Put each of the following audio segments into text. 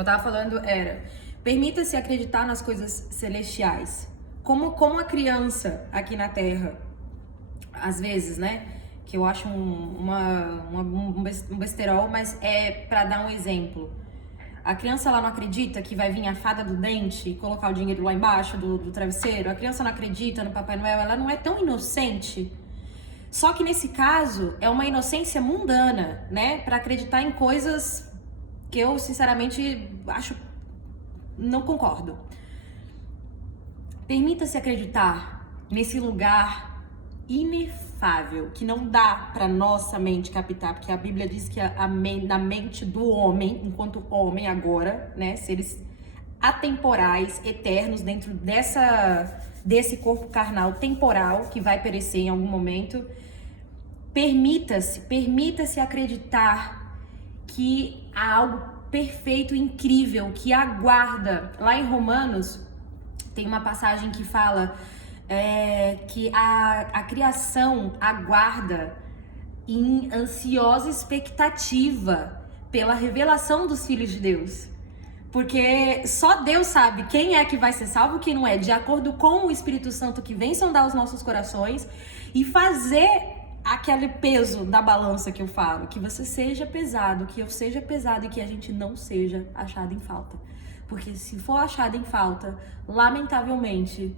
que eu tava falando era, permita-se acreditar nas coisas celestiais. Como a criança aqui na Terra, às vezes, né? Que eu acho um besterol, mas é pra dar um exemplo. A criança, ela não acredita que vai vir a fada do dente e colocar o dinheiro lá embaixo do travesseiro. A criança não acredita no Papai Noel, ela não é tão inocente. Só que nesse caso, é uma inocência mundana, né? Pra acreditar em coisas que eu, sinceramente, acho... não concordo. Permita-se acreditar nesse lugar inefável, que não dá para nossa mente captar, porque a Bíblia diz que na mente do homem, enquanto homem agora, né, seres atemporais, eternos, dentro desse corpo carnal temporal, que vai perecer em algum momento, permita-se acreditar que há algo perfeito, incrível, que aguarda. Lá em Romanos, tem uma passagem que fala que a criação aguarda em ansiosa expectativa pela revelação dos filhos de Deus. Porque só Deus sabe quem é que vai ser salvo e quem não é, de acordo com o Espírito Santo que vem sondar os nossos corações e fazer aquele peso da balança que eu falo, que você seja pesado, que eu seja pesado e que a gente não seja achado em falta. Porque se for achado em falta, lamentavelmente,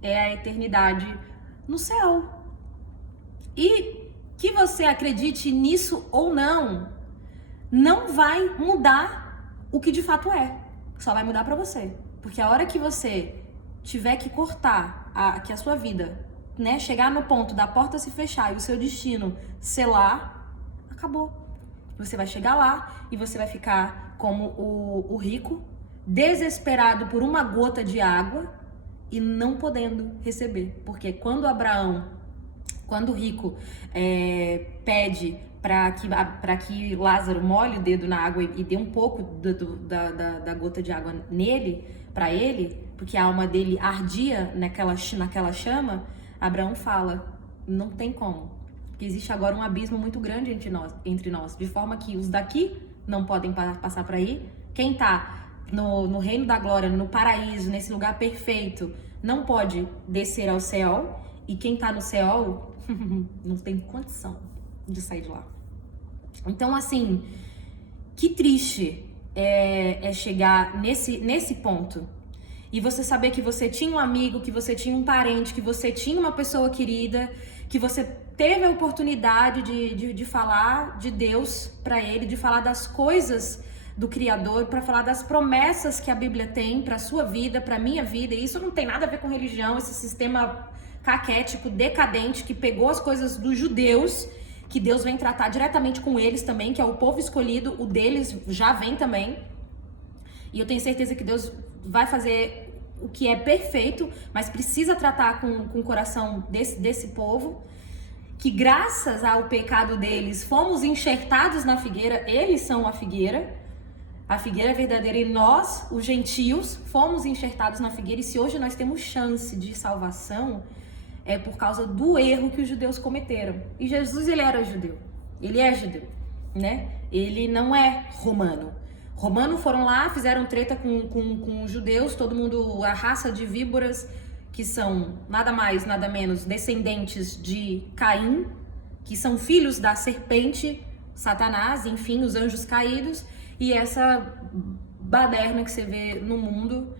é a eternidade no céu. E que você acredite nisso ou não, não vai mudar o que de fato é. Só vai mudar pra você. Porque a hora que você tiver que cortar que a sua vida, né, chegar no ponto da porta se fechar e o seu destino selar, acabou. Você vai chegar lá e você vai ficar como o rico, desesperado por uma gota de água e não podendo receber. Porque quando o rico pede para que Lázaro molhe o dedo na água e dê um pouco da gota de água nele, para ele, porque a alma dele ardia naquela chama, Abraão fala, não tem como. Porque existe agora um abismo muito grande entre nós, de forma que os daqui não podem passar para aí. Quem tá no reino da glória, no paraíso, nesse lugar perfeito, não pode descer ao céu. E quem tá no céu não tem condição de sair de lá. Então, assim, que triste é chegar nesse ponto. E você saber que você tinha um amigo, que você tinha um parente, que você tinha uma pessoa querida, que você teve a oportunidade de falar de Deus para ele, de falar das coisas do Criador, para falar das promessas que a Bíblia tem para sua vida, para minha vida. E isso não tem nada a ver com religião, esse sistema caquético, decadente, que pegou as coisas dos judeus, que Deus vem tratar diretamente com eles também, que é o povo escolhido, o deles já vem também. E eu tenho certeza que Deus vai fazer o que é perfeito, mas precisa tratar com o coração desse povo, que graças ao pecado deles fomos enxertados na figueira, eles são a figueira verdadeira, e nós, os gentios, fomos enxertados na figueira. E se hoje nós temos chance de salvação, é por causa do erro que os judeus cometeram. E Jesus, ele era judeu, ele é judeu, né? Ele não é romano. Romanos foram lá, fizeram treta com os judeus, todo mundo, a raça de víboras, que são nada mais, nada menos descendentes de Caim, que são filhos da serpente, Satanás, enfim, os anjos caídos, e essa baderna que você vê no mundo,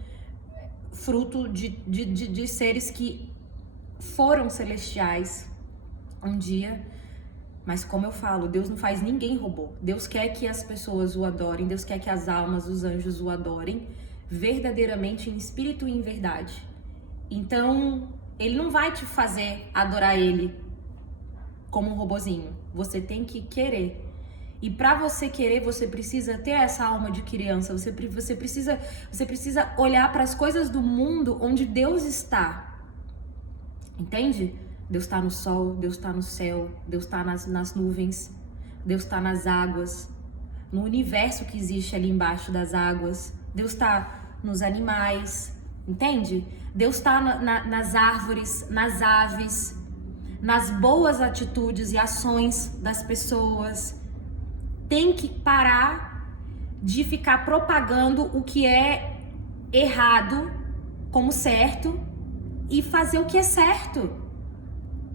fruto de seres que foram celestiais um dia. Mas como eu falo, Deus não faz ninguém robô. Deus quer que as pessoas o adorem, Deus quer que as almas, os anjos o adorem verdadeiramente em espírito e em verdade. Então, ele não vai te fazer adorar ele como um robozinho. Você tem que querer. E para você querer, você precisa ter essa alma de criança. Você precisa olhar para as coisas do mundo onde Deus está. Entende? Deus está no sol, Deus está no céu, Deus está nas nuvens, Deus está nas águas, no universo que existe ali embaixo das águas, Deus está nos animais, entende? Deus está nas árvores, nas aves, nas boas atitudes e ações das pessoas. Tem que parar de ficar propagando o que é errado como certo e fazer o que é certo.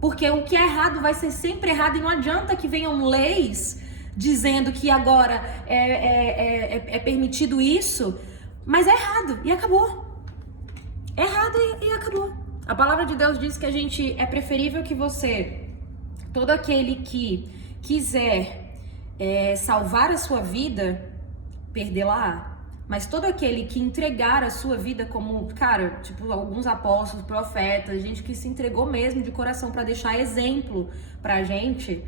Porque o que é errado vai ser sempre errado e não adianta que venham leis dizendo que agora é permitido isso, mas é errado e acabou. É errado e acabou. A palavra de Deus diz que é preferível que todo aquele que quiser salvar a sua vida, perdê-la. Mas todo aquele que entregar a sua vida como, cara, tipo alguns apóstolos, profetas, gente que se entregou mesmo de coração para deixar exemplo pra gente,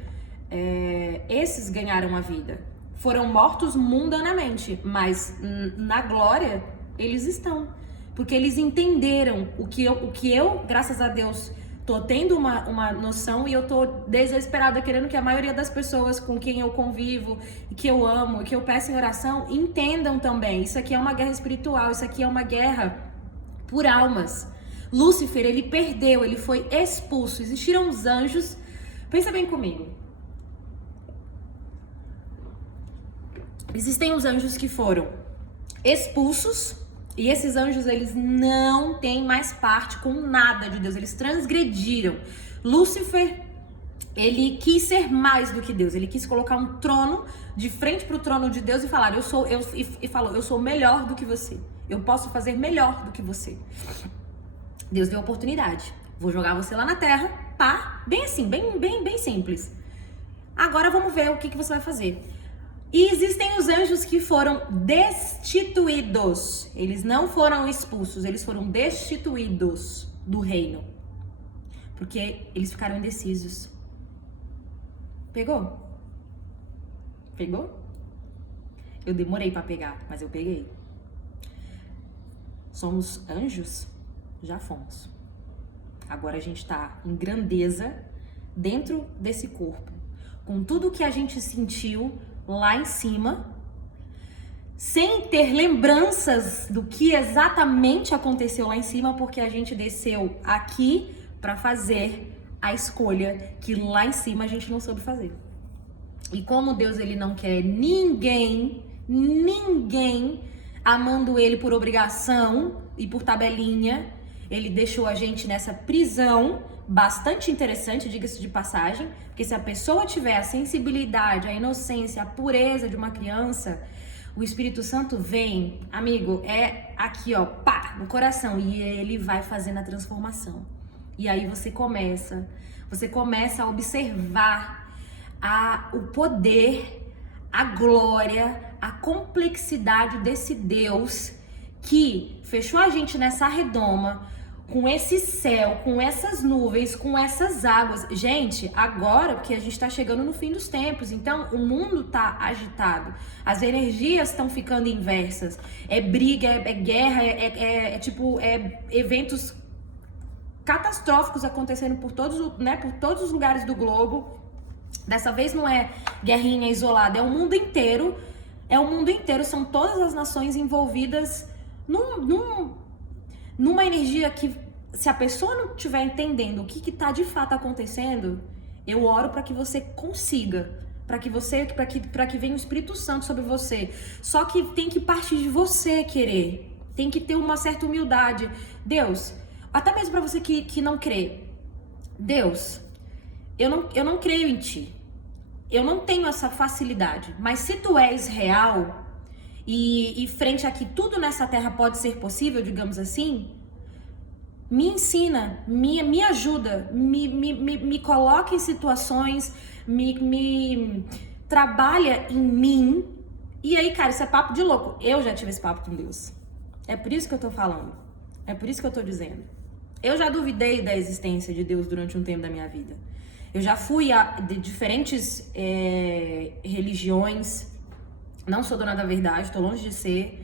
esses ganharam a vida. Foram mortos mundanamente, mas na glória eles estão. Porque eles entenderam o que eu, graças a Deus, tô tendo uma noção e eu tô desesperada, querendo que a maioria das pessoas com quem eu convivo, e que eu amo, e que eu peço em oração, entendam também. Isso aqui é uma guerra espiritual, isso aqui é uma guerra por almas. Lúcifer, ele perdeu, ele foi expulso. Existiram os anjos. Pensa bem comigo. Existem os anjos que foram expulsos. E esses anjos, eles não têm mais parte com nada de Deus, eles transgrediram. Lúcifer, ele quis ser mais do que Deus, ele quis colocar um trono de frente para o trono de Deus e falar, eu sou melhor do que você, eu posso fazer melhor do que você. Deus deu a oportunidade, vou jogar você lá na terra, pá, bem assim, bem simples. Agora vamos ver o que você vai fazer. E existem os anjos que foram destituídos. Eles não foram expulsos, eles foram destituídos do reino. Porque eles ficaram indecisos. Pegou? Pegou? Eu demorei pra pegar, mas eu peguei. Somos anjos? Já fomos. Agora a gente tá em grandeza dentro desse corpo. Com tudo que a gente sentiu lá em cima, sem ter lembranças do que exatamente aconteceu lá em cima, porque a gente desceu aqui para fazer a escolha que lá em cima a gente não soube fazer. E como Deus, ele não quer ninguém amando ele por obrigação e por tabelinha, ele deixou a gente nessa prisão bastante interessante, diga-se de passagem, porque se a pessoa tiver a sensibilidade, a inocência, a pureza de uma criança, o Espírito Santo vem, amigo, é aqui, ó, pá, no coração, e ele vai fazendo a transformação. E aí você começa a observar o poder, a glória, a complexidade desse Deus que fechou a gente nessa redoma, com esse céu, com essas nuvens, com essas águas. Gente, agora, porque a gente tá chegando no fim dos tempos, então o mundo tá agitado, as energias estão ficando inversas, é briga, é guerra, eventos catastróficos acontecendo por todos os lugares do globo. Dessa vez não é guerrinha isolada, é o mundo inteiro, são todas as nações envolvidas numa energia que, se a pessoa não estiver entendendo o que está de fato acontecendo, eu oro para que você consiga, para que venha o Espírito Santo sobre você. Só que tem que partir de você querer, tem que ter uma certa humildade. Deus, até mesmo para você que não crê, Deus, eu não creio em ti, eu não tenho essa facilidade, mas se tu és real e frente a que tudo nessa terra pode ser possível, digamos assim, me ensina, me ajuda, me coloca em situações, me trabalha em mim. E aí, cara, isso é papo de louco. Eu já tive esse papo com Deus. É por isso que eu tô falando. É por isso que eu tô dizendo. Eu já duvidei da existência de Deus durante um tempo da minha vida. Eu já fui de diferentes religiões. Não sou dona da verdade, tô longe de ser.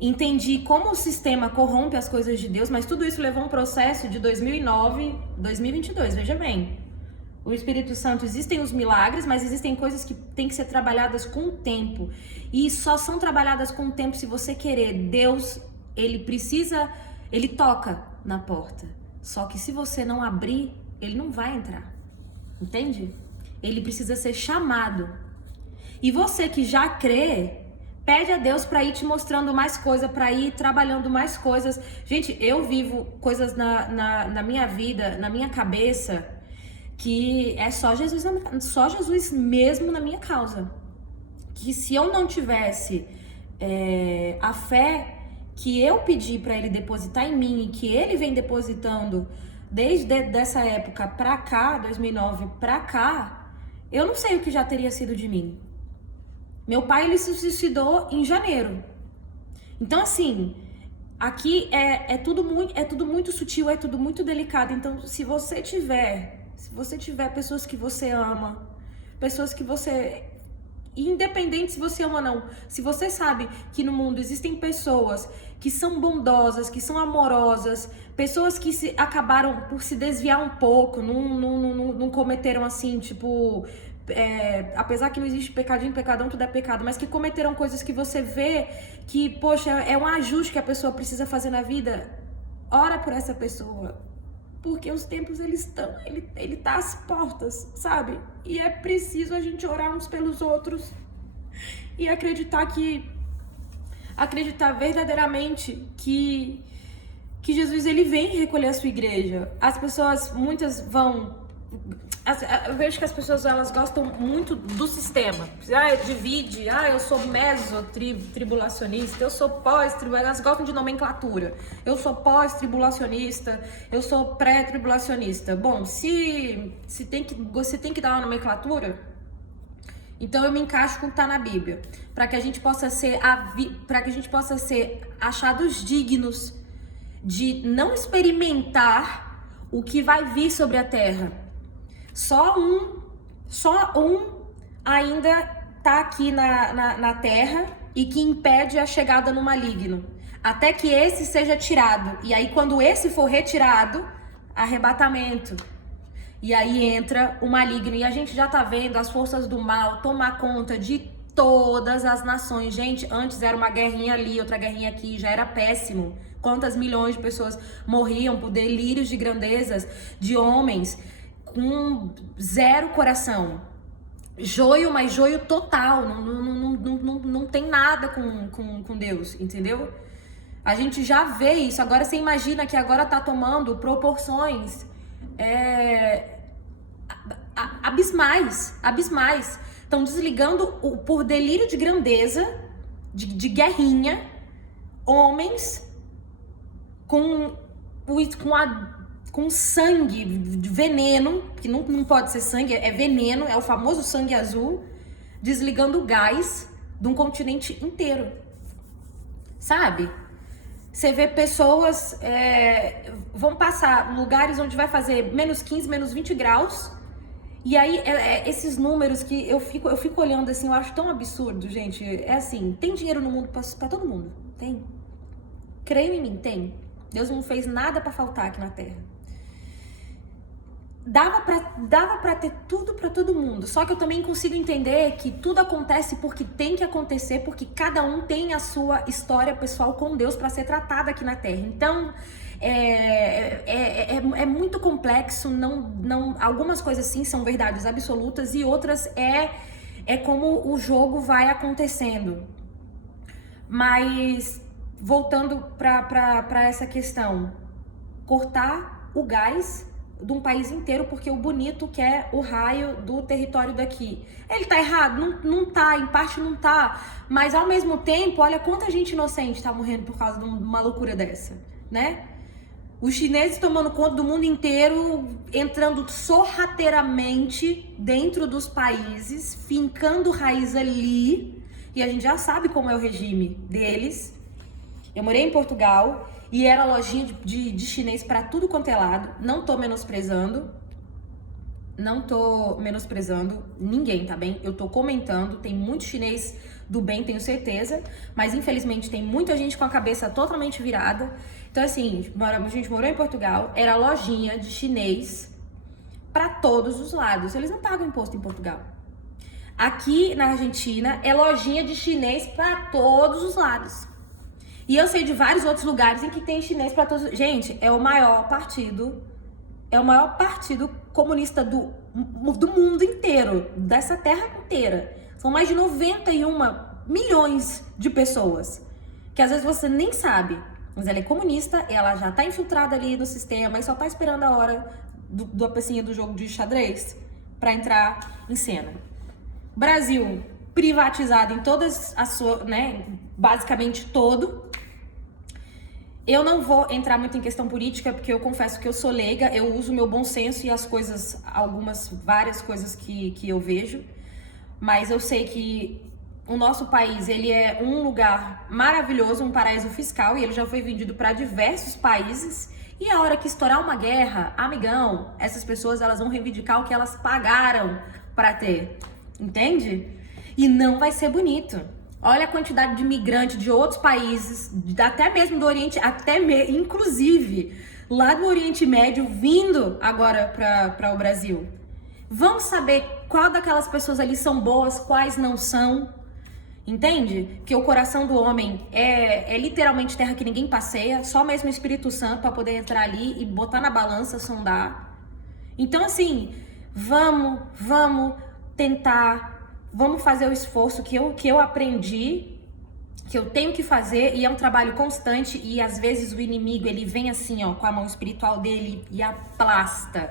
Entendi como o sistema corrompe as coisas de Deus, mas tudo isso levou um processo de 2009, 2022, veja bem. O Espírito Santo, existem os milagres, mas existem coisas que têm que ser trabalhadas com o tempo. E só são trabalhadas com o tempo se você querer. Deus, ele toca na porta. Só que se você não abrir, ele não vai entrar. Entende? Ele precisa ser chamado. E você que já crê, Pede a Deus para ir te mostrando mais coisa, para ir trabalhando mais coisas. Gente, eu vivo coisas na minha vida, na minha cabeça, que é só Jesus mesmo na minha causa. Que se eu não tivesse a fé que eu pedi para ele depositar em mim e que ele vem depositando desde dessa época pra cá, 2009 pra cá, eu não sei o que já teria sido de mim. Meu pai, ele se suicidou em janeiro. Então, assim, aqui é tudo muito sutil, é tudo muito delicado. Então, se você tiver pessoas que você ama, pessoas que você... Independente se você ama ou não, se você sabe que no mundo existem pessoas que são bondosas, que são amorosas, pessoas que acabaram por se desviar um pouco, não cometeram assim, tipo... apesar que não existe pecadinho, pecadão, tudo é pecado, mas que cometeram coisas que você vê que, poxa, é um ajuste que a pessoa precisa fazer na vida, ora por essa pessoa, porque os tempos ele tá às portas, sabe? E é preciso a gente orar uns pelos outros e acreditar verdadeiramente que Jesus, ele vem recolher a sua igreja. As pessoas, muitas vão... Eu vejo que as pessoas, elas gostam muito do sistema. Divide, eu sou meso-tribulacionista, eu sou pós-tribulacionista, elas gostam de nomenclatura. Eu sou pós-tribulacionista, eu sou pré-tribulacionista. Bom, se você tem que dar uma nomenclatura, então eu me encaixo com o que tá na Bíblia, para que a gente possa ser achados dignos de não experimentar o que vai vir sobre a terra. Só um ainda tá aqui na terra e que impede a chegada no maligno, até que esse seja tirado. E aí, quando esse for retirado, arrebatamento. E aí entra o maligno. E a gente já tá vendo as forças do mal tomar conta de todas as nações. Gente, antes era uma guerrinha ali, outra guerrinha aqui, já era péssimo. Quantas milhões de pessoas morriam por delírios de grandezas de homens com zero coração. Joio, mas joio total. Não tem nada com Deus, entendeu? A gente já vê isso. Agora você imagina que agora tá tomando proporções abismais. Estão desligando por delírio de grandeza, de guerrinha, homens com sangue, veneno, que não pode ser sangue, é veneno, é o famoso sangue azul, desligando o gás de um continente inteiro, sabe? Você vê pessoas, vão passar lugares onde vai fazer menos 15, menos 20 graus, e aí esses números que eu fico olhando assim, eu acho tão absurdo, gente. É assim, tem dinheiro no mundo pra todo mundo, tem. Creio em mim, tem. Deus não fez nada pra faltar aqui na Terra. Dava pra ter tudo pra todo mundo, só que eu também consigo entender que tudo acontece porque tem que acontecer, porque cada um tem a sua história pessoal com Deus pra ser tratada aqui na Terra. Então, é muito complexo, algumas coisas sim são verdades absolutas e outras é como o jogo vai acontecendo. Mas, voltando pra essa questão, cortar o gás de um país inteiro porque o bonito quer o raio do território daqui. Ele tá errado? Não tá, em parte não tá, mas ao mesmo tempo, olha quanta gente inocente tá morrendo por causa de uma loucura dessa, né? Os chineses tomando conta do mundo inteiro, entrando sorrateiramente dentro dos países, fincando raiz ali, e a gente já sabe como é o regime deles. Eu morei em Portugal e era lojinha de chinês pra tudo quanto é lado. Não tô menosprezando ninguém, tá bem? Eu tô comentando, tem muito chinês do bem, tenho certeza, mas infelizmente tem muita gente com a cabeça totalmente virada. Então assim, a gente morou em Portugal, era lojinha de chinês pra todos os lados. Eles não pagam imposto em Portugal. Aqui na Argentina é lojinha de chinês pra todos os lados. E eu sei de vários outros lugares em que tem chinês para todos. Gente, é o maior partido comunista do mundo inteiro, dessa terra inteira. São mais de 91 milhões de pessoas, que às vezes você nem sabe, mas ela é comunista, ela já tá infiltrada ali no sistema e só tá esperando a hora da pecinha do jogo de xadrez para entrar em cena. Brasil privatizado em todas as suas, né, basicamente todo. Eu não vou entrar muito em questão política, porque eu confesso que eu sou leiga, eu uso meu bom senso e as coisas, várias coisas que eu vejo, mas eu sei que o nosso país, ele é um lugar maravilhoso, um paraíso fiscal, e ele já foi vendido para diversos países, e a hora que estourar uma guerra, amigão, essas pessoas, elas vão reivindicar o que elas pagaram para ter, entende? E não vai ser bonito. Olha a quantidade de imigrantes de outros países, até mesmo do Oriente, inclusive lá do Oriente Médio, vindo agora para o Brasil. Vamos saber qual daquelas pessoas ali são boas, quais não são, entende? Que o coração do homem é literalmente terra que ninguém passeia, só mesmo o Espírito Santo para poder entrar ali e botar na balança, sondar. Então assim, vamos tentar. Vamos fazer o esforço que eu aprendi, que eu tenho que fazer, e é um trabalho constante, e às vezes o inimigo, ele vem assim, ó, com a mão espiritual dele e aplasta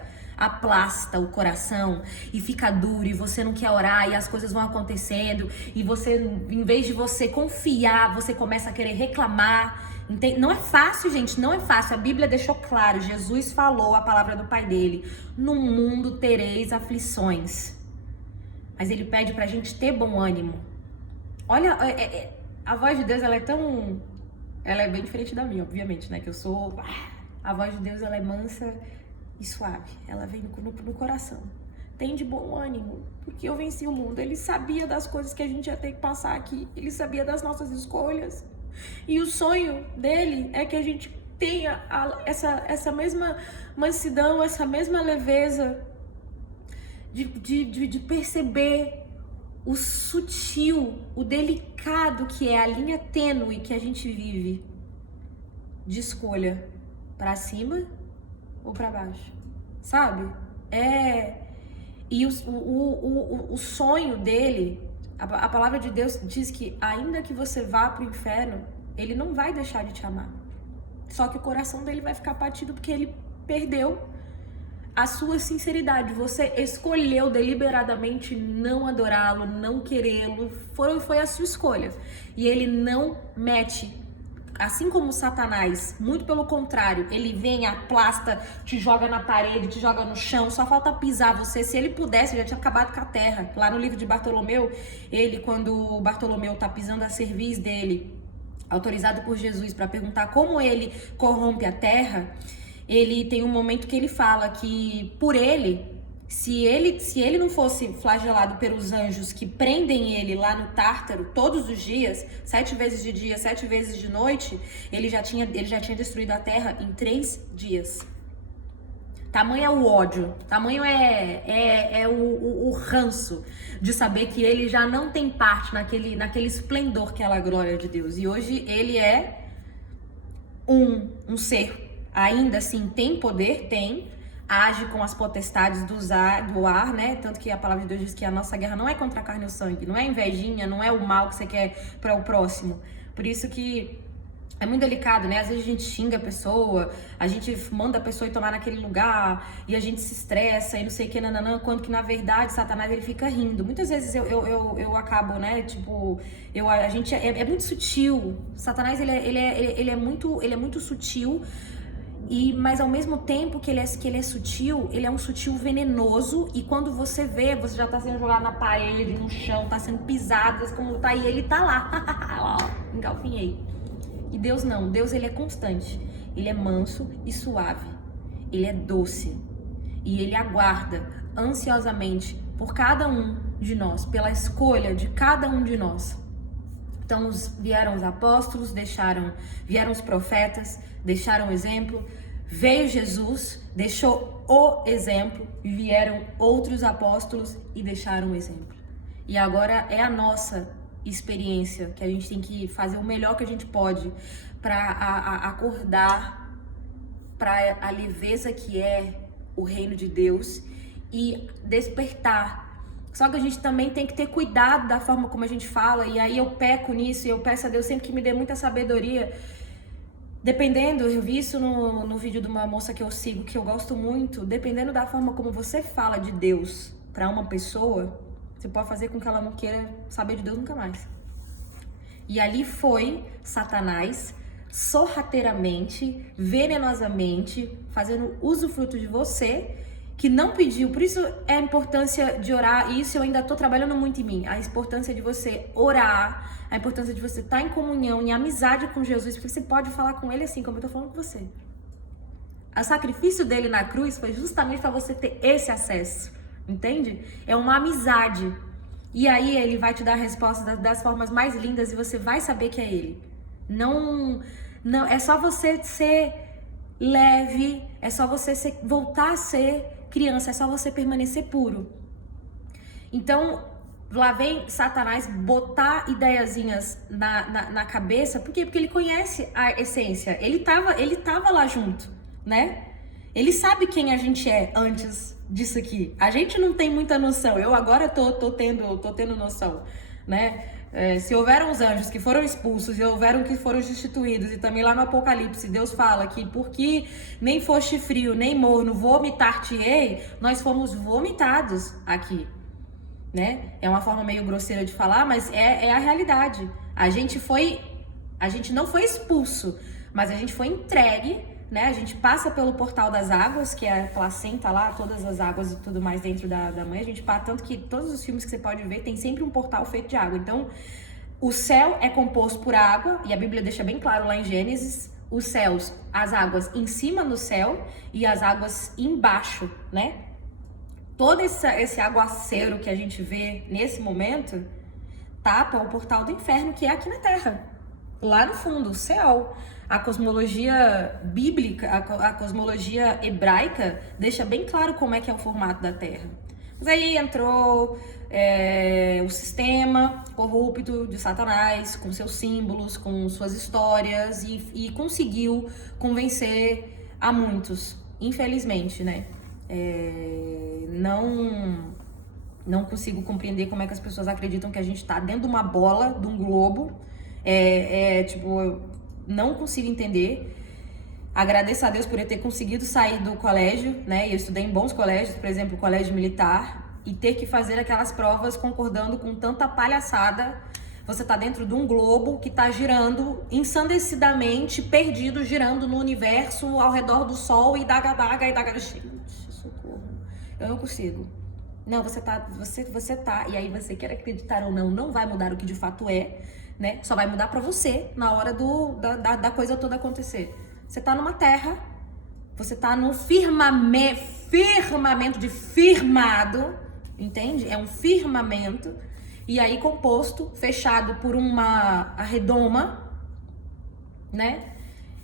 o coração, e fica duro, e você não quer orar, e as coisas vão acontecendo, e você, em vez de você confiar, você começa a querer reclamar. Entende? Não é fácil, gente, não é fácil. A Bíblia deixou claro, Jesus falou a palavra do Pai dele: no mundo tereis aflições. Mas ele pede pra gente ter bom ânimo. Olha, a voz de Deus, ela é bem diferente da minha, obviamente, né? Que eu sou... A voz de Deus, ela é mansa e suave. Ela vem no coração. Tem de bom ânimo, porque eu venci o mundo. Ele sabia das coisas que a gente ia ter que passar aqui. Ele sabia das nossas escolhas. E o sonho dele é que a gente tenha essa mesma mansidão, essa mesma leveza, de perceber o sutil, o delicado que é a linha tênue que a gente vive de escolha para cima ou para baixo, sabe? E o sonho dele, a palavra de Deus diz que ainda que você vá pro inferno, ele não vai deixar de te amar. Só que o coração dele vai ficar partido porque ele perdeu a sua sinceridade. Você escolheu deliberadamente não adorá-lo, não querê-lo, foi a sua escolha. E ele não mete, assim como Satanás, muito pelo contrário, ele vem, aplasta, te joga na parede, te joga no chão, só falta pisar você. Se ele pudesse, já tinha acabado com a terra. Lá no livro de Bartolomeu, quando o Bartolomeu tá pisando a cerviz dele, autorizado por Jesus para perguntar como ele corrompe a terra, ele tem um momento que ele fala que por ele, se ele não fosse flagelado pelos anjos que prendem ele lá no Tártaro todos os dias, 7 vezes de dia, 7 vezes de noite, ele já tinha destruído a terra em 3 dias. Tamanho é o ódio, tamanho é o ranço de saber que ele já não tem parte naquele esplendor que é a glória de Deus. E hoje ele é um ser, ainda assim tem poder, age com as potestades do ar, né? Tanto que a palavra de Deus diz que a nossa guerra não é contra a carne e o sangue, não é invejinha, não é o mal que você quer para o próximo. Por isso que é muito delicado, né? Às vezes a gente xinga a pessoa, a gente manda a pessoa ir tomar naquele lugar e a gente se estressa e não sei o que, nananã, quando que na verdade Satanás ele fica rindo. Muitas vezes eu acabo, né? Tipo, a gente é muito sutil. Satanás ele é muito sutil. Mas ao mesmo tempo que ele é sutil, ele é um sutil venenoso, e quando você vê, você já tá sendo jogado na parede, no chão, tá sendo pisado, como tá, e ele tá lá, ó, engalfinhei. E Deus não, Deus ele é constante, ele é manso e suave, ele é doce, e ele aguarda ansiosamente por cada um de nós, pela escolha de cada um de nós. Então vieram os apóstolos, vieram os profetas, deixaram o exemplo, veio Jesus, deixou o exemplo, vieram outros apóstolos e deixaram o exemplo. E agora é a nossa experiência, que a gente tem que fazer o melhor que a gente pode para acordar para a leveza que é o reino de Deus e despertar Só que a gente também tem que ter cuidado da forma como a gente fala, e aí eu peco nisso, e eu peço a Deus sempre que me dê muita sabedoria. Dependendo, eu vi isso no vídeo de uma moça que eu sigo, que eu gosto muito, dependendo da forma como você fala de Deus pra uma pessoa, você pode fazer com que ela não queira saber de Deus nunca mais. E ali foi Satanás, sorrateiramente, venenosamente, fazendo usufruto de você, que não pediu. Por isso é a importância de orar, e isso eu ainda tô trabalhando muito em mim, a importância de você orar, a importância de você estar em comunhão, em amizade com Jesus, porque você pode falar com ele assim, como eu tô falando com você. O sacrifício dele na cruz foi justamente para você ter esse acesso, entende? É uma amizade. E aí ele vai te dar a resposta das formas mais lindas e você vai saber que é ele. Não, é só você ser leve, é só você voltar a ser criança, é só você permanecer puro. Então, lá vem Satanás botar ideiazinhas na cabeça. Por quê? Porque ele conhece a essência. Ele tava lá junto, né? Ele sabe quem a gente é antes disso aqui. A gente não tem muita noção. Eu agora tô tendo noção, né? Se houveram os anjos que foram expulsos e houveram que foram destituídos, e também lá no Apocalipse Deus fala que porque nem foste frio nem morno, vomitar-te-ei, nós fomos vomitados aqui, né? É uma forma meio grosseira de falar, mas é a realidade. A gente não foi expulso, mas a gente foi entregue, né? A gente passa pelo portal das águas, que é a placenta lá, todas as águas e tudo mais dentro da mãe. A gente passa, tanto que todos os filmes que você pode ver tem sempre um portal feito de água. Então, o céu é composto por água, e a Bíblia deixa bem claro lá em Gênesis, os céus, as águas em cima no céu e as águas embaixo, né? Todo esse aguaceiro que a gente vê nesse momento tapa o portal do inferno, que é aqui na Terra. Lá no fundo, o céu. A cosmologia bíblica, a cosmologia hebraica deixa bem claro como é que é o formato da Terra. Mas aí entrou o sistema corrupto de Satanás, com seus símbolos, com suas histórias, e conseguiu convencer a muitos, infelizmente, né? Não consigo compreender como é que as pessoas acreditam que a gente tá dentro de uma bola, de um globo. Tipo, não consigo entender. Agradeço a Deus por eu ter conseguido sair do colégio, né? Eu estudei em bons colégios, por exemplo, o colégio militar, e ter que fazer aquelas provas concordando com tanta palhaçada. Você tá dentro de um globo que tá girando ensandecidamente, perdido, girando no universo, ao redor do sol, e daga. Gente, socorro. Eu não consigo. Não, você tá, e aí você quer acreditar ou não, não vai mudar o que de fato é, né? Só vai mudar pra você na hora da coisa toda acontecer. Você tá numa terra, você tá num firmamento de firmado, entende? É um firmamento, e aí composto, fechado por uma redoma, né?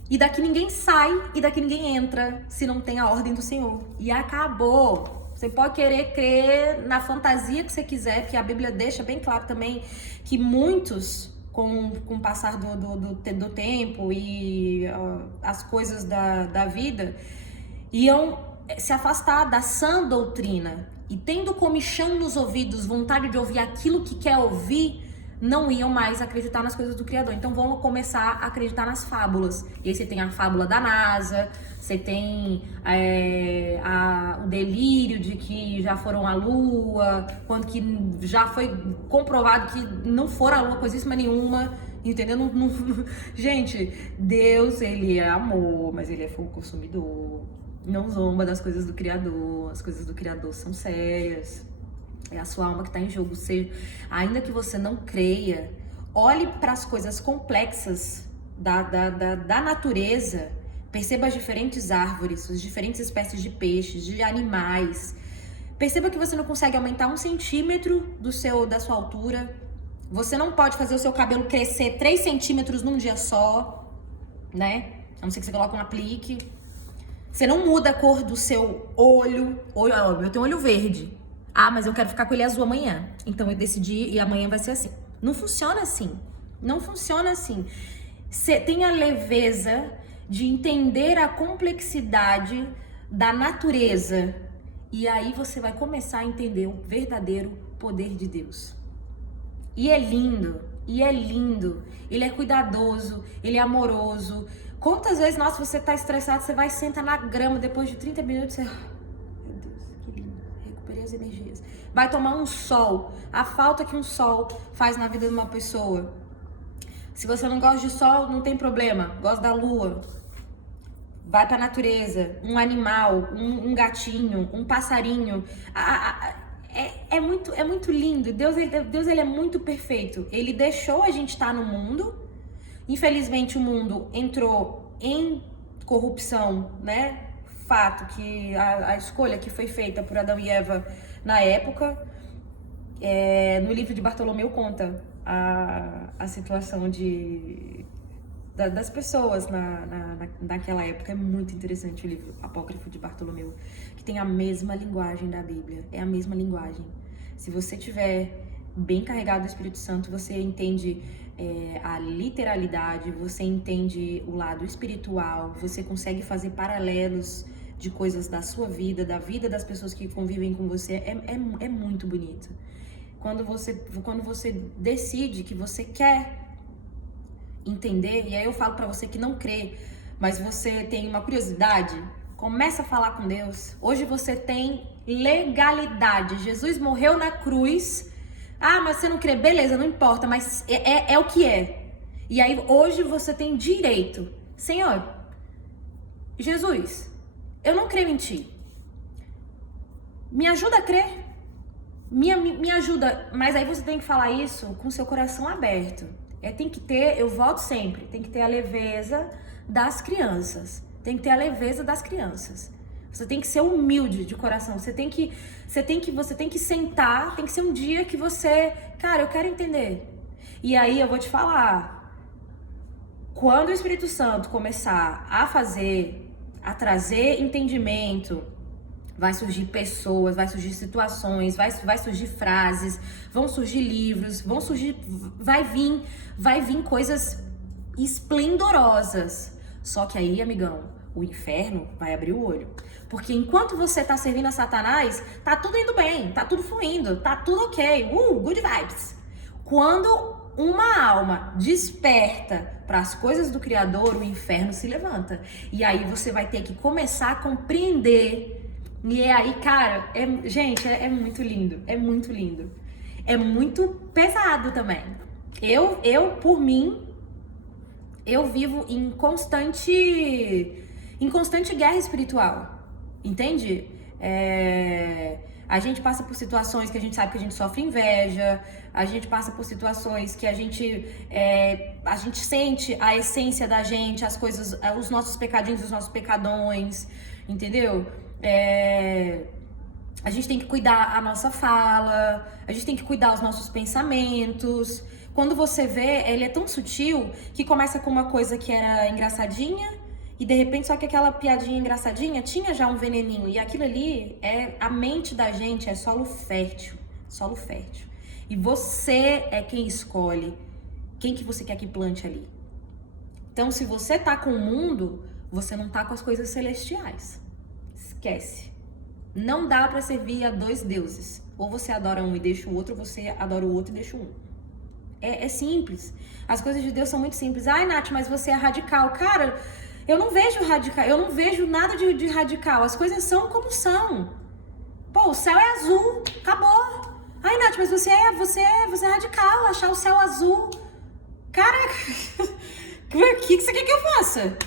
E daqui ninguém sai, e daqui ninguém entra, se não tem a ordem do Senhor. E acabou. Você pode querer crer na fantasia que você quiser, porque a Bíblia deixa bem claro também que muitos, com o passar do tempo e as coisas da vida, iam se afastar da sã doutrina. E tendo comichão nos ouvidos, vontade de ouvir aquilo que quer ouvir, não iam mais acreditar nas coisas do Criador. Então vão começar a acreditar nas fábulas. E aí você tem a fábula da NASA, você tem o delírio de que já foram à Lua, quando que já foi comprovado que não foram à Lua coisíssima nenhuma, entendeu? Gente, Deus, ele é amor, mas ele é fogo consumidor. Não zomba das coisas do Criador, as coisas do Criador são sérias. É a sua alma que está em jogo. Ainda que você não creia, olhe para as coisas complexas da natureza. Perceba as diferentes árvores, as diferentes espécies de peixes, de animais. Perceba que você não consegue aumentar 1 centímetro da sua altura. Você não pode fazer o seu cabelo crescer 3 centímetros num dia só, né? A não ser que você coloque um aplique. Você não muda a cor do seu olho. Eu tenho olho verde. Ah, mas eu quero ficar com ele azul amanhã. Então eu decidi e amanhã vai ser assim. Não funciona assim. Não funciona assim. Você tem a leveza de entender a complexidade da natureza. E aí você vai começar a entender o verdadeiro poder de Deus. E é lindo, ele é cuidadoso, ele é amoroso. Quantas vezes, nossa, você tá estressado, você vai sentar na grama, depois de 30 minutos, você... Meu Deus, que lindo, recuperei as energias. Vai tomar um sol, a falta que um sol faz na vida de uma pessoa. Se você não gosta de sol, não tem problema, gosta da lua. Vai pra natureza, um animal, um gatinho, um passarinho. É muito lindo. Deus ele é muito perfeito. Ele deixou a gente estar no mundo. Infelizmente, o mundo entrou em corrupção, né? Fato que a escolha que foi feita por Adão e Eva na época. No livro de Bartolomeu conta a situação das pessoas naquela época. É muito interessante o livro apócrifo de Bartolomeu, que tem a mesma linguagem da Bíblia, é a mesma linguagem. Se você tiver bem carregado do Espírito Santo, você entende a literalidade, você entende o lado espiritual, você consegue fazer paralelos de coisas da sua vida, da vida das pessoas que convivem com você. É muito bonito. Quando você decide que você quer entender, e aí eu falo pra você que não crê, mas você tem uma curiosidade, começa a falar com Deus. Hoje você tem legalidade. Jesus morreu na cruz. Ah, mas você não crê? Beleza, não importa, mas é o que é. E aí hoje você tem direito. Senhor, Jesus, eu não creio em ti. Me ajuda a crer. Me ajuda. Mas aí você tem que falar isso com seu coração aberto. Tem que ter, eu volto sempre, tem que ter a leveza das crianças. Tem que ter a leveza das crianças. Você tem que ser humilde de coração. Você tem que sentar, tem que ser um dia que você, cara, eu quero entender. E aí eu vou te falar, quando o Espírito Santo começar a trazer entendimento, vai surgir pessoas, vai surgir situações, vai surgir frases, vão surgir livros, vai vir coisas esplendorosas. Só que aí, amigão, o inferno vai abrir o olho. Porque enquanto você tá servindo a Satanás, tá tudo indo bem, tá tudo fluindo, tá tudo ok, good vibes. Quando uma alma desperta para as coisas do Criador, o inferno se levanta. E aí você vai ter que começar a compreender. E aí, cara, gente, é muito lindo, é muito lindo. É muito pesado também. Por mim, eu vivo em constante guerra espiritual, entende? A gente passa por situações que a gente sabe que a gente sofre inveja, a gente passa por situações que a gente sente a essência da gente, as coisas, os nossos pecadinhos, os nossos pecadões, entendeu? A gente tem que cuidar a nossa fala, a gente tem que cuidar os nossos pensamentos. Quando você vê, ele é tão sutil que começa com uma coisa que era engraçadinha e de repente só que aquela piadinha engraçadinha tinha já um veneninho. E aquilo ali, a mente da gente é solo fértil, solo fértil. E você é quem escolhe quem que você quer que plante ali. Então, se você tá com o mundo, você não tá com as coisas celestiais. Esquece. Não dá pra servir a dois deuses. Ou você adora um e deixa o outro, ou você adora o outro e deixa um. É simples. As coisas de Deus são muito simples. Ai, Nath, mas você é radical. Cara, eu não vejo radical, eu não vejo nada de radical. As coisas são como são. Pô, o céu é azul, acabou. Ai, Nath, mas você é radical, achar o céu azul. Cara, o que você quer que eu faça?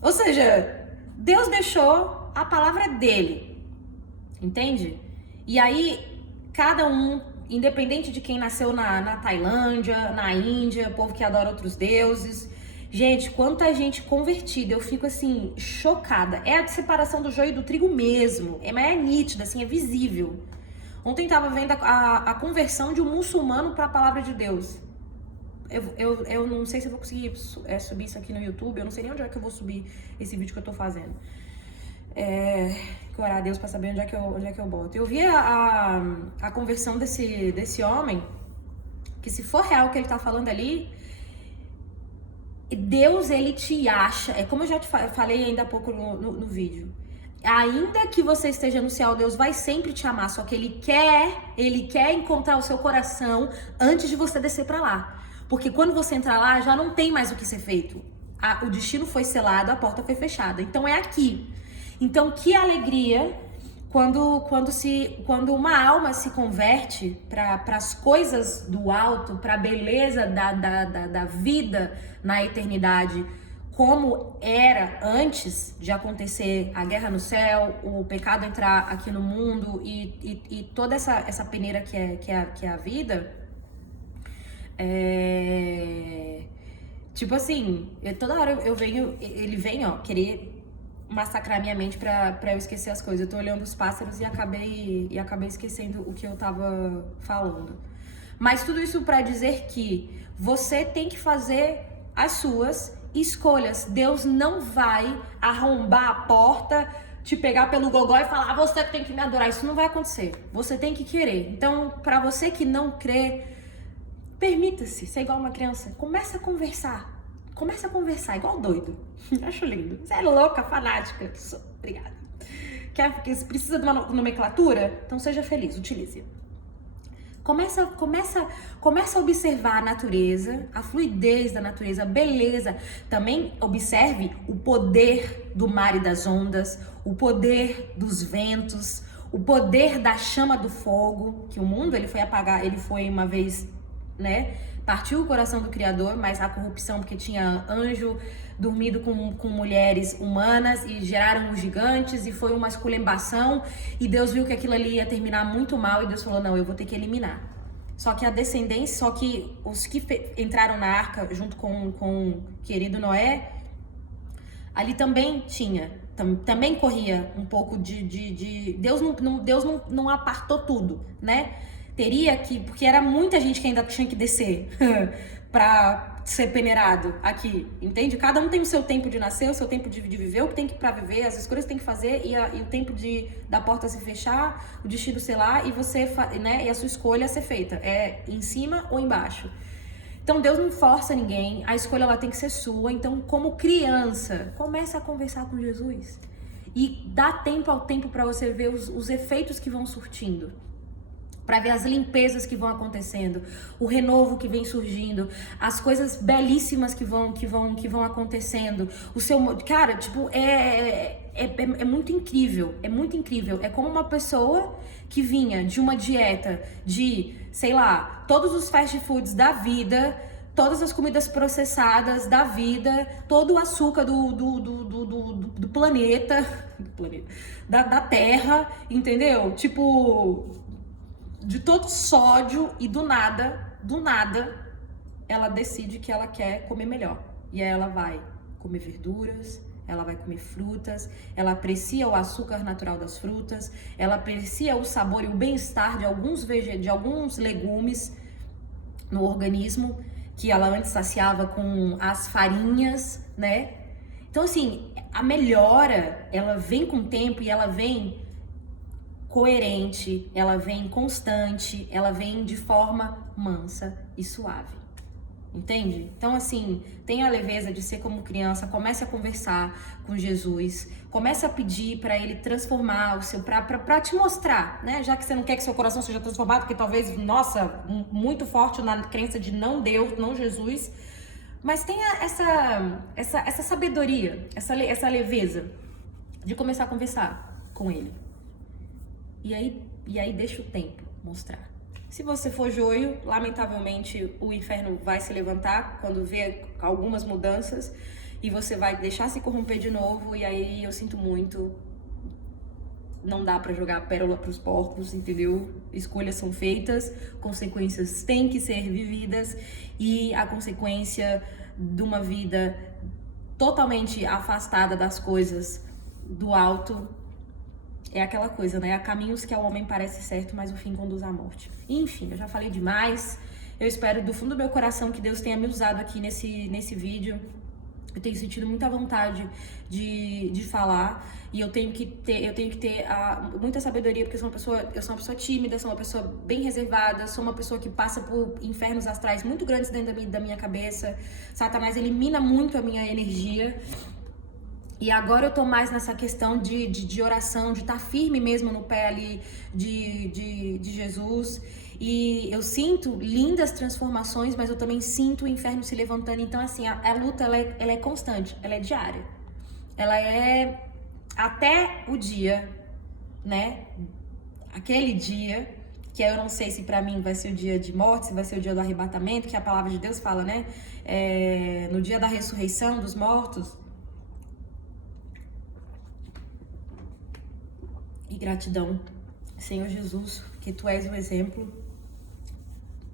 Ou seja, Deus deixou a palavra dele, entende? E aí, cada um, independente de quem nasceu na Tailândia, na Índia, povo que adora outros deuses. Gente, quanta gente convertida, eu fico assim, chocada. É a separação do joio e do trigo mesmo, mas é nítida, assim, é visível. Ontem tava vendo a conversão de um muçulmano para a palavra de Deus. Eu não sei se eu vou conseguir subir isso aqui no YouTube, eu não sei nem onde é que eu vou subir esse vídeo que eu tô fazendo. Orar a Deus pra saber onde é que eu boto. Eu vi a conversão desse homem, que se for real o que ele tá falando ali, Deus, ele te acha, como eu já te falei ainda há pouco no vídeo, ainda que você esteja no céu, Deus vai sempre te amar, só que ele quer encontrar o seu coração antes de você descer pra lá. Porque quando você entrar lá, já não tem mais o que ser feito. O destino foi selado, a porta foi fechada. Então é aqui. Então que alegria quando uma alma se converte para as coisas do alto, para a beleza da vida na eternidade, como era antes de acontecer a guerra no céu, o pecado entrar aqui no mundo e toda essa peneira que é a vida. Tipo assim, toda hora ele vem, ó, querer massacrar minha mente pra eu esquecer as coisas. Eu tô olhando os pássaros e acabei esquecendo o que eu tava falando. Mas tudo isso pra dizer que você tem que fazer as suas escolhas. Deus não vai arrombar a porta, te pegar pelo gogó e falar, você que tem que me adorar. Isso não vai acontecer. Você tem que querer. Então, pra você que não crê, permita-se ser igual uma criança. Começa a conversar. Começa a conversar, igual doido. Acho lindo. Você é louca, fanática. Obrigada. Precisa de uma nomenclatura? Então seja feliz, utilize. Começa a observar a natureza, a fluidez da natureza, a beleza. Também observe o poder do mar e das ondas, o poder dos ventos, o poder da chama do fogo, que o mundo ele foi uma vez, né? Partiu o coração do Criador, mas a corrupção, porque tinha anjo dormido com mulheres humanas e geraram os gigantes e foi uma esculhambação e Deus viu que aquilo ali ia terminar muito mal e Deus falou, não, eu vou ter que eliminar. Só que os que entraram na arca junto com o querido Noé, ali também também corria um pouco de Deus não apartou tudo, né? Porque era muita gente que ainda tinha que descer pra ser peneirado aqui, entende? Cada um tem o seu tempo de nascer, o seu tempo de viver, o que tem que pra viver, as escolhas que tem que fazer e o tempo da porta se fechar, o destino sei lá, e você, né, e a sua escolha ser feita, é em cima ou embaixo. Então Deus não força ninguém, a escolha ela tem que ser sua. Então, como criança, começa a conversar com Jesus e dá tempo ao tempo para você ver os efeitos que vão surtindo, para ver as limpezas que vão acontecendo, o renovo que vem surgindo, as coisas belíssimas que vão acontecendo. Cara, tipo, é muito incrível, é muito incrível. É como uma pessoa que vinha de uma dieta de, sei lá, todos os fast foods da vida, todas as comidas processadas da vida, todo o açúcar do planeta, da Terra, entendeu? Tipo, de todo sódio e do nada, ela decide que ela quer comer melhor. E aí ela vai comer verduras, ela vai comer frutas, ela aprecia o açúcar natural das frutas, ela aprecia o sabor e o bem-estar de alguns legumes no organismo, que ela antes saciava com as farinhas, né? Então, assim, a melhora, ela vem com o tempo e ela vem coerente, ela vem constante, ela vem de forma mansa e suave. Entende? Então, assim, tenha a leveza de ser como criança, comece a conversar com Jesus, comece a pedir para ele transformar o seu, para te mostrar, né? Já que você não quer que seu coração seja transformado, porque talvez, nossa, muito forte na crença de não Deus, não Jesus, mas tenha essa sabedoria, essa leveza de começar a conversar com ele. E aí deixa o tempo mostrar. Se você for joio, lamentavelmente o inferno vai se levantar quando vê algumas mudanças e você vai deixar se corromper de novo. E aí eu sinto muito, não dá pra jogar pérola pros porcos, entendeu? Escolhas são feitas, consequências têm que ser vividas e a consequência de uma vida totalmente afastada das coisas do alto é aquela coisa, né? Há caminhos que ao homem parece certo, mas o fim conduz à morte. Enfim, eu já falei demais. Eu espero do fundo do meu coração que Deus tenha me usado aqui nesse vídeo. Eu tenho sentido muita vontade de falar e eu tenho que ter muita sabedoria, porque eu sou uma pessoa tímida, sou uma pessoa bem reservada, sou uma pessoa que passa por infernos astrais muito grandes dentro da minha cabeça. Satanás elimina muito a minha energia. E agora eu tô mais nessa questão de oração, de estar firme mesmo no pé ali de Jesus. E eu sinto lindas transformações, mas eu também sinto o inferno se levantando. Então, assim, a luta, ela é constante, ela é diária. Ela é até o dia, né? Aquele dia, que eu não sei se pra mim vai ser o dia de morte, se vai ser o dia do arrebatamento, que a palavra de Deus fala, né? No dia da ressurreição dos mortos. E gratidão, Senhor Jesus, que Tu és o exemplo,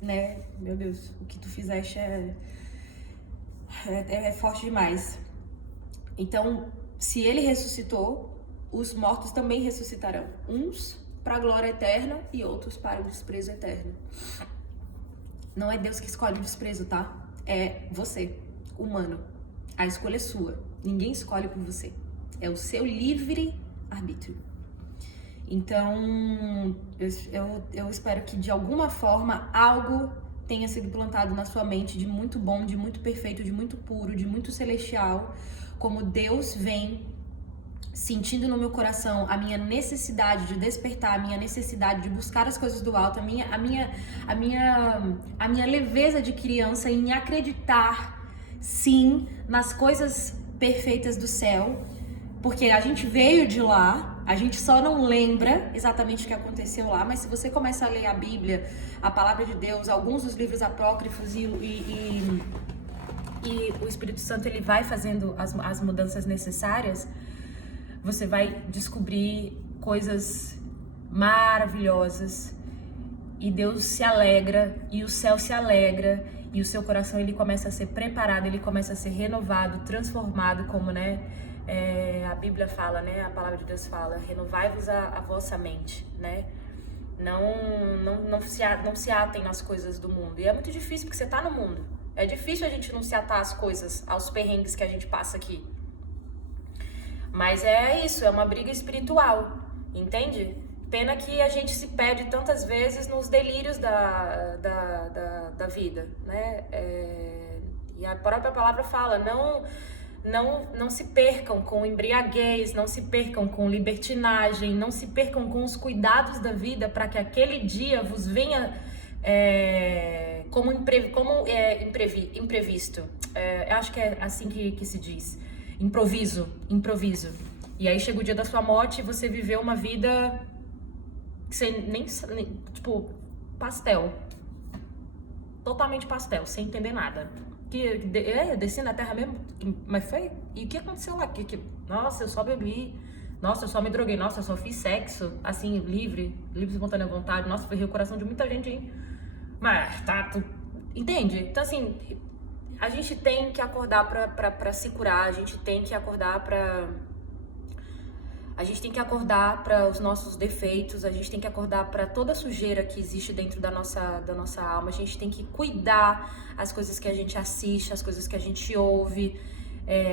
né? Meu Deus, o que Tu fizeste é forte demais. Então, se Ele ressuscitou, os mortos também ressuscitarão. Uns para a glória eterna e outros para o desprezo eterno. Não é Deus que escolhe o desprezo, tá? É você, humano. A escolha é sua. Ninguém escolhe por você. É o seu livre arbítrio. Então, eu espero que de alguma forma algo tenha sido plantado na sua mente de muito bom, de muito perfeito, de muito puro, de muito celestial, como Deus vem sentindo no meu coração a minha necessidade de despertar, a minha necessidade de buscar as coisas do alto, a minha leveza de criança em acreditar, sim, nas coisas perfeitas do céu, porque a gente veio de lá. A gente só não lembra exatamente o que aconteceu lá, mas se você começa a ler a Bíblia, a Palavra de Deus, alguns dos livros apócrifos e o Espírito Santo ele vai fazendo as mudanças necessárias, você vai descobrir coisas maravilhosas e Deus se alegra e o céu se alegra e o seu coração ele começa a ser preparado, ele começa a ser renovado, transformado, como, né? A Bíblia fala, né? A palavra de Deus fala, renovai-vos a vossa mente, né? Não se atem nas coisas do mundo. E é muito difícil porque você tá no mundo. É difícil a gente não se atar às coisas, aos perrengues que a gente passa aqui. Mas é isso, é uma briga espiritual, entende? Pena que a gente se perde tantas vezes nos delírios da vida, né? E a própria palavra fala, não se percam com embriaguez, não se percam com libertinagem, não se percam com os cuidados da vida para que aquele dia vos venha como imprevisto. Eu acho que é assim que se diz. Improviso. E aí chega o dia da sua morte e você viveu uma vida que você nem tipo, pastel. Totalmente pastel, sem entender nada. Eu desci na terra mesmo, mas foi? E o que aconteceu lá? Nossa, eu só bebi. Nossa, eu só me droguei. Nossa, eu só fiz sexo, assim, livre, espontânea vontade. Nossa, ferrei o coração de muita gente, hein? Mas, entende? Então, assim, a gente tem que acordar pra se curar, a gente tem que acordar para os nossos defeitos, a gente tem que acordar para toda a sujeira que existe dentro da nossa alma, a gente tem que cuidar as coisas que a gente assiste, as coisas que a gente ouve,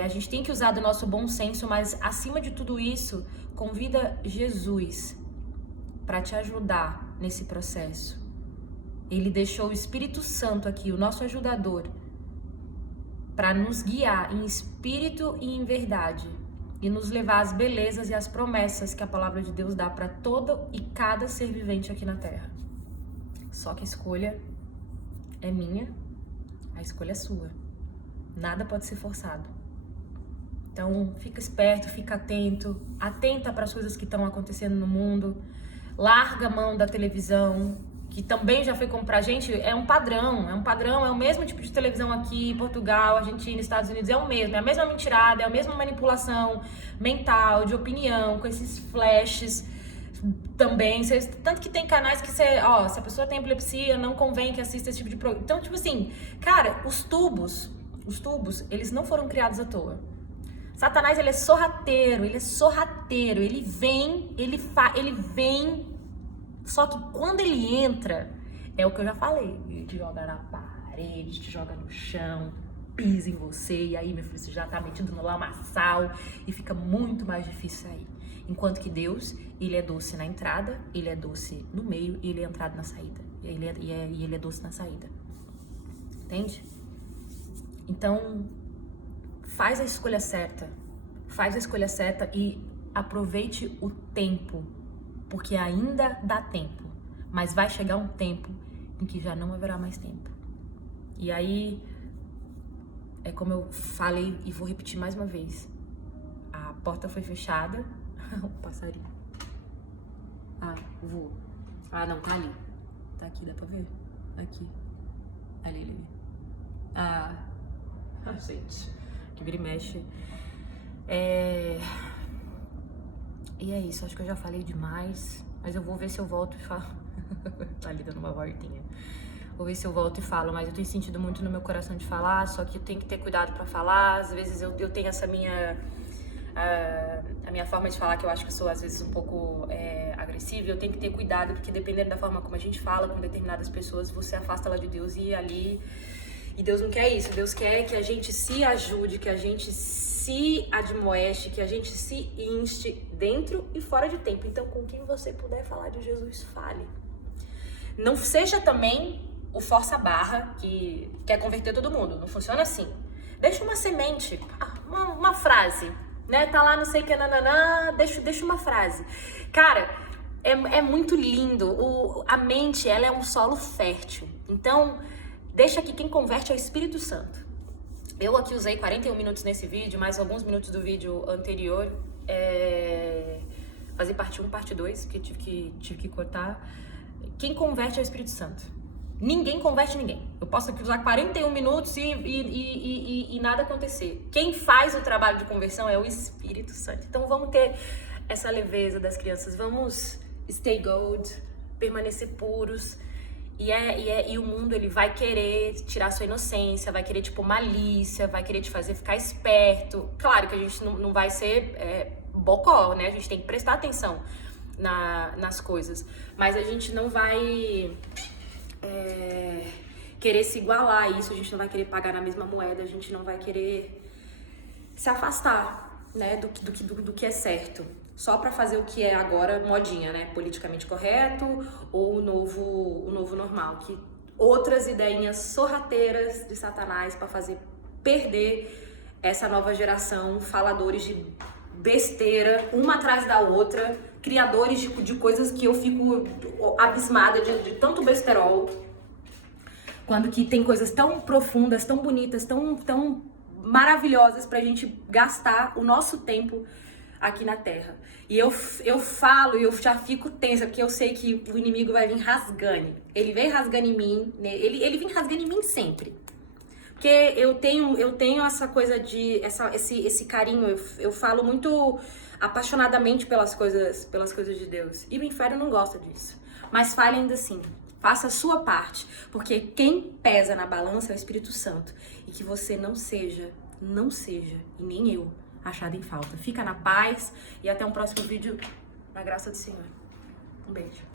a gente tem que usar do nosso bom senso, mas acima de tudo isso, convida Jesus para te ajudar nesse processo. Ele deixou o Espírito Santo aqui, o nosso ajudador, para nos guiar em espírito e em verdade. E nos levar às belezas e às promessas que a palavra de Deus dá para todo e cada ser vivente aqui na Terra. Só que a escolha é minha, a escolha é sua. Nada pode ser forçado. Então, fica esperto, fica atenta para as coisas que estão acontecendo no mundo. Larga a mão da televisão, que também já foi comprar. Gente, é um padrão, é o mesmo tipo de televisão aqui, Portugal, Argentina, Estados Unidos, é o mesmo, é a mesma mentirada, é a mesma manipulação mental, de opinião, com esses flashes também. Tanto que tem canais que se a pessoa tem epilepsia, não convém que assista esse tipo de programa. Então, tipo assim, cara, os tubos, eles não foram criados à toa. Satanás, ele é sorrateiro, ele vem. Só que quando ele entra, é o que eu já falei, ele te joga na parede, te joga no chão, pisa em você, e aí, meu filho, você já tá metido no lamaçal e fica muito mais difícil sair. Enquanto que Deus, ele é doce na entrada, ele é doce no meio e ele é entrado na saída. E ele é doce na saída. Entende? Então, faz a escolha certa. faz a escolha certa e aproveite o tempo, porque ainda dá tempo, mas vai chegar um tempo em que já não haverá mais tempo. E aí, é como eu falei e vou repetir mais uma vez, a porta foi fechada, o passarinho, voa, não, tá ali, tá aqui, dá pra ver? Aqui, ali. Gente, que vira e mexe. E é isso, acho que eu já falei demais, mas eu vou ver se eu volto e falo. Tá ali dando uma voltinha. Vou ver se eu volto e falo, mas eu tenho sentido muito no meu coração de falar, só que eu tenho que ter cuidado pra falar. Às vezes eu tenho essa minha... a minha forma de falar, que eu acho que eu sou às vezes um pouco agressiva. Eu tenho que ter cuidado, porque dependendo da forma como a gente fala com determinadas pessoas, você afasta ela de Deus e ali... E Deus não quer isso, Deus quer que a gente se ajude, que a gente se admoeste, que a gente se inste dentro e fora de tempo. Então, com quem você puder falar de Jesus, fale. Não seja também o força-barra que quer converter todo mundo, não funciona assim. Deixa uma semente, uma frase, né? Tá lá, não sei o que, nananã, deixa uma frase. Cara, é muito lindo, a mente, ela é um solo fértil. Então... Deixa que quem converte é o Espírito Santo. Eu aqui usei 41 minutos nesse vídeo, mais alguns minutos do vídeo anterior. Fazer parte 1, parte 2, que tive que cortar. Quem converte é o Espírito Santo. Ninguém converte ninguém. Eu posso aqui usar 41 minutos e nada acontecer. Quem faz o trabalho de conversão é o Espírito Santo. Então vamos ter essa leveza das crianças. Vamos stay gold, permanecer puros. E o mundo, ele vai querer tirar sua inocência, vai querer, tipo, malícia, vai querer te fazer ficar esperto. Claro que a gente não vai ser bocó, né? A gente tem que prestar atenção nas coisas. Mas a gente não vai querer se igualar a isso, a gente não vai querer pagar na mesma moeda, a gente não vai querer se afastar, né, do que é certo. Só para fazer o que é agora modinha, né? Politicamente correto ou o novo normal. Que outras ideinhas sorrateiras de Satanás para fazer perder essa nova geração, faladores de besteira, uma atrás da outra, criadores de coisas que eu fico abismada de tanto besterol. Quando que tem coisas tão profundas, tão bonitas, tão maravilhosas pra gente gastar o nosso tempo aqui na Terra. E eu falo e eu já fico tensa, porque eu sei que o inimigo vai vir rasgando. Ele vem rasgando em mim, né? Ele vem rasgando em mim sempre. Porque eu tenho essa coisa de... esse carinho, eu falo muito apaixonadamente pelas coisas de Deus. E o inferno não gosta disso. Mas fale ainda assim. Faça a sua parte. Porque quem pesa na balança é o Espírito Santo. E que você não seja, e nem eu, achado em falta. Fica na paz e até um próximo vídeo, na graça do Senhor. Um beijo.